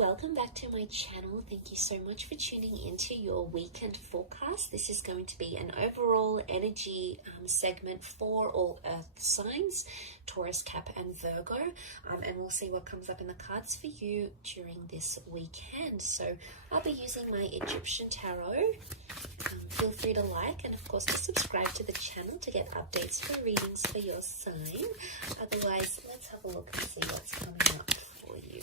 welcome back to my channel. Thank you so much for tuning into your weekend forecast. This is going to be an overall energy segment for all earth signs, Taurus, Cap and Virgo, and we'll see what comes up in the cards for you during this weekend. So I'll be using my Egyptian tarot. Feel free to like and of course to subscribe to the channel to get updates for readings for your sign. Otherwise, let's have a look and see what's coming up for you.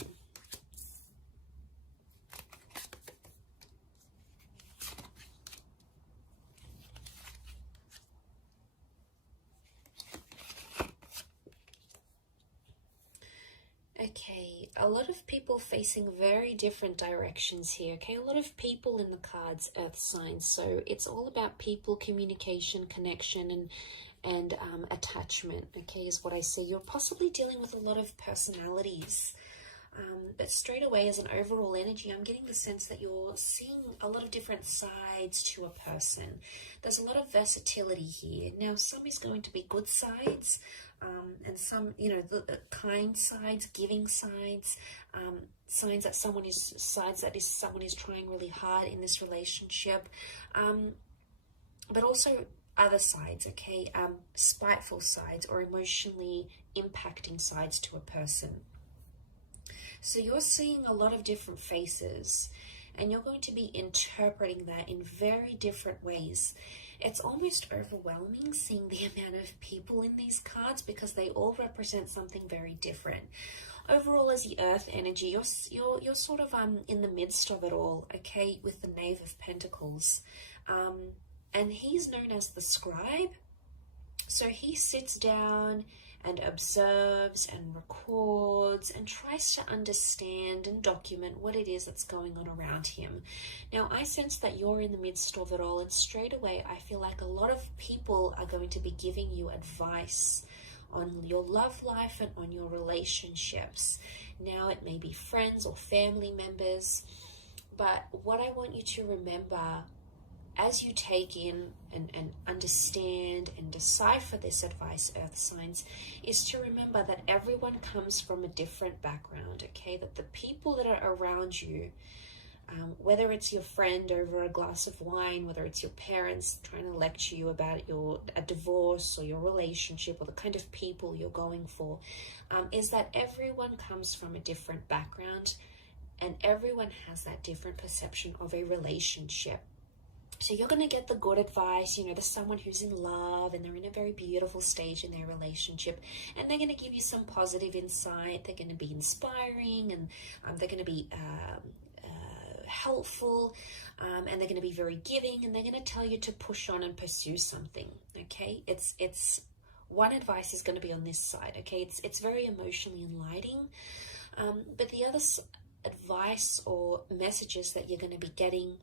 Okay, a lot of people facing very different directions here, okay? A lot of people in the cards, earth signs. So it's all about people, communication, connection, and attachment, okay, is what I see. You're possibly dealing with a lot of personalities. But straight away, as an overall energy, I'm getting the sense that you're seeing a lot of different sides to a person. There's a lot of versatility here. Now, some is going to be good sides, and some, you know, the kind sides, giving sides, signs that someone is trying really hard in this relationship, but also other sides, okay, spiteful sides or emotionally impacting sides to a person. So you're seeing a lot of different faces and you're going to be interpreting that in very different ways. It's almost overwhelming seeing the amount of people in these cards because they all represent something very different. Overall, as the earth energy, you're sort of in the midst of it all, okay, with the Knave of Pentacles. And he's known as the scribe. So he sits down and observes and records and tries to understand and document what it is that's going on around him. Now, I sense that you're in the midst of it all, and straight away I feel like a lot of people are going to be giving you advice on your love life and on your relationships. Now, it may be friends or family members, but what I want you to remember as you take in and understand and decipher this advice, earth signs, is to remember that everyone comes from a different background, okay? That the people that are around you, whether it's your friend over a glass of wine, whether it's your parents trying to lecture you about a divorce or your relationship or the kind of people you're going for, is that everyone comes from a different background and everyone has that different perception of a relationship. So you're going to get the good advice, you know, there's someone who's in love and they're in a very beautiful stage in their relationship, and they're going to give you some positive insight. They're going to be inspiring, and they're going to be helpful, and they're going to be very giving, and they're going to tell you to push on and pursue something, okay? It's one advice is going to be on this side, okay? It's very emotionally enlightening, but the other advice or messages that you're going to be getting,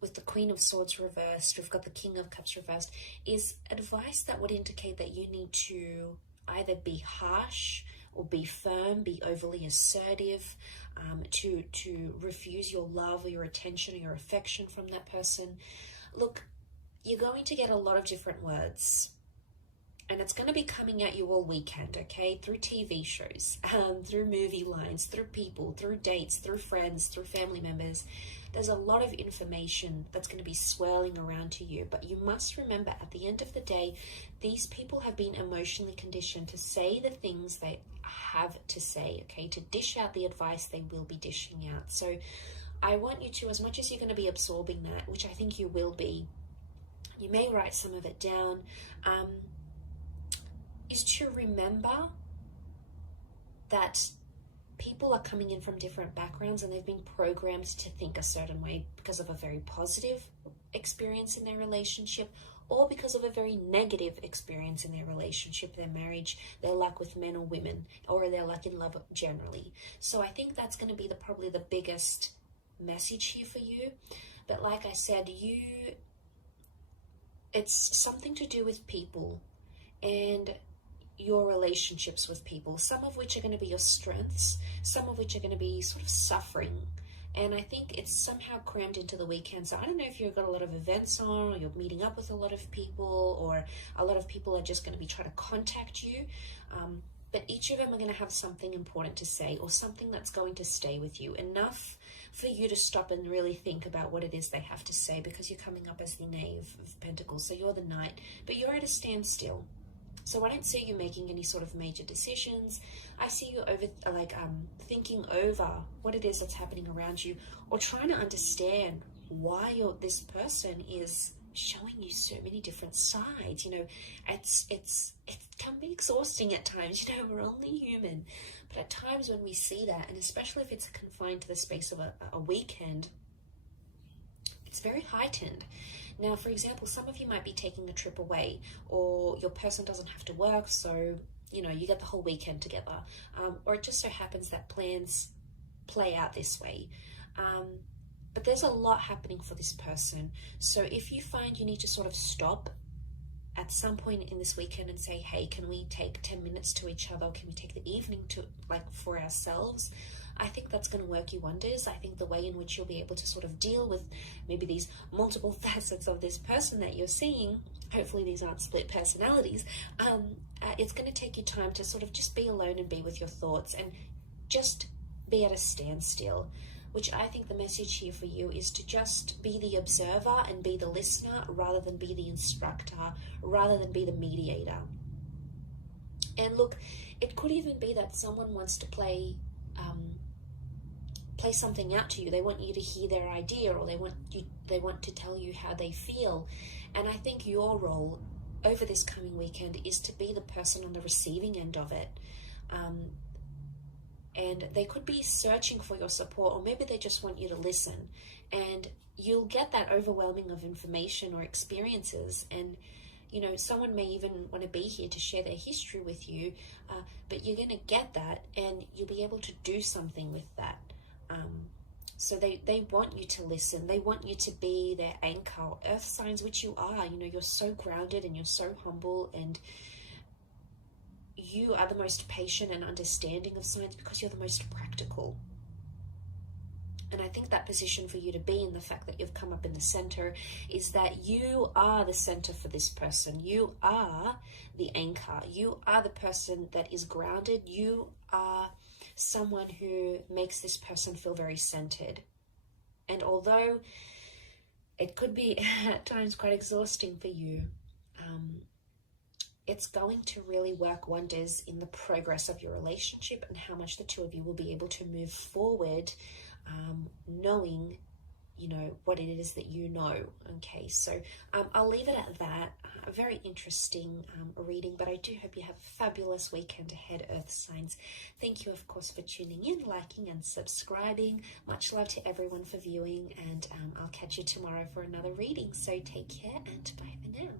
with the Queen of Swords reversed, we've got the King of Cups reversed, is advice that would indicate that you need to either be harsh or be firm, be overly assertive, to refuse your love or your attention or your affection from that person. Look, you're going to get a lot of different words, and it's going to be coming at you all weekend, okay? Through TV shows, through movie lines, through people, through dates, through friends, through family members. There's a lot of information that's going to be swirling around to you, but you must remember at the end of the day, these people have been emotionally conditioned to say the things they have to say, okay? To dish out the advice they will be dishing out. So I want you to, as much as you're going to be absorbing that, which I think you will be, you may write some of it down, is to remember that people are coming in from different backgrounds and they've been programmed to think a certain way because of a very positive experience in their relationship or because of a very negative experience in their relationship, their marriage, their luck with men or women, or their luck in love generally. So I think that's going to be probably the biggest message here for you. But like I said, it's something to do with people and your relationships with people, some of which are going to be your strengths, some of which are going to be sort of suffering. And I think it's somehow crammed into the weekend. So I don't know if you've got a lot of events on, or you're meeting up with a lot of people, or a lot of people are just going to be trying to contact you. but each of them are going to have something important to say, or something that's going to stay with you, enough for you to stop and really think about what it is they have to say, because you're coming up as the Knave of Pentacles, so you're the Knight, but you're at a standstill. So I don't see you making any sort of major decisions. I see you thinking over what it is that's happening around you, or trying to understand why this person is showing you so many different sides. You know, it can be exhausting at times. You know, we're only human, but at times when we see that, and especially if it's confined to the space of a weekend, it's very heightened. Now, for example, some of you might be taking a trip away, or your person doesn't have to work, so, you know, you get the whole weekend together. Or it just so happens that plans play out this way. But there's a lot happening for this person. So if you find you need to sort of stop at some point in this weekend and say, hey, can we take 10 minutes to each other? Can we take the evening to, for ourselves? I think that's going to work you wonders. I think the way in which you'll be able to sort of deal with maybe these multiple facets of this person that you're seeing, hopefully these aren't split personalities, it's going to take you time to sort of just be alone and be with your thoughts and just be at a standstill, which I think the message here for you is to just be the observer and be the listener, rather than be the instructor, rather than be the mediator. And look, it could even be that someone wants to play something out to you. They want you to hear their idea, or they want to tell you how they feel. And I think your role over this coming weekend is to be the person on the receiving end of it. And they could be searching for your support, or maybe they just want you to listen. And you'll get that overwhelming of information or experiences, and you know, someone may even want to be here to share their history with you, but you're going to get that, and you'll be able to do something with that. So they want you to listen. They want you to be their anchor, earth signs, which you are. You know, you're so grounded and you're so humble, and you are the most patient and understanding of signs because you're the most practical. And I think that position for you to be in, the fact that you've come up in the center, is that you are the center for this person. You are the anchor. You are the person that is grounded. You are someone who makes this person feel very centered. And although it could be at times quite exhausting for you, it's going to really work wonders in the progress of your relationship and how much the two of you will be able to move forward, knowing, you know, what it is that you know. Okay, so I'll leave it at that. A very interesting reading, but I do hope you have a fabulous weekend ahead, Earth signs. Thank you, of course, for tuning in, liking and subscribing. Much love to everyone for viewing, and I'll catch you tomorrow for another reading. So take care, and bye for now.